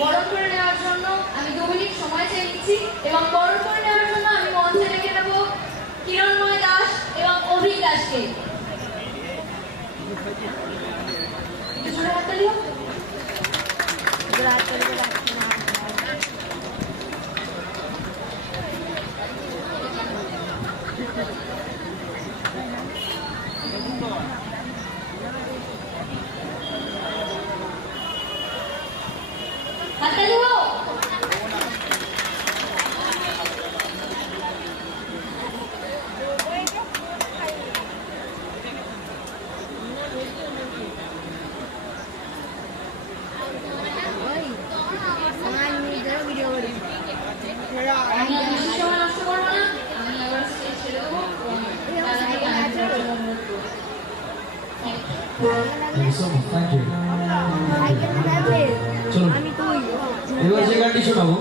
বরণ করে নেওয়ার জন্য আমি 2 মিনিট সময় চেয়ে নিচ্ছি এবং বরণ করে নেওয়ার জন্য আমি মঞ্চে ডেকে নেব কিরণময় দাস এবং অভিক দাসকে। হাততালি হোক। আমি আর বেশি সময় নষ্ট করবো না, আমি আবার স্টেজ ছেড়ে দেবো। চলো এবার যে গানটি শোনাবো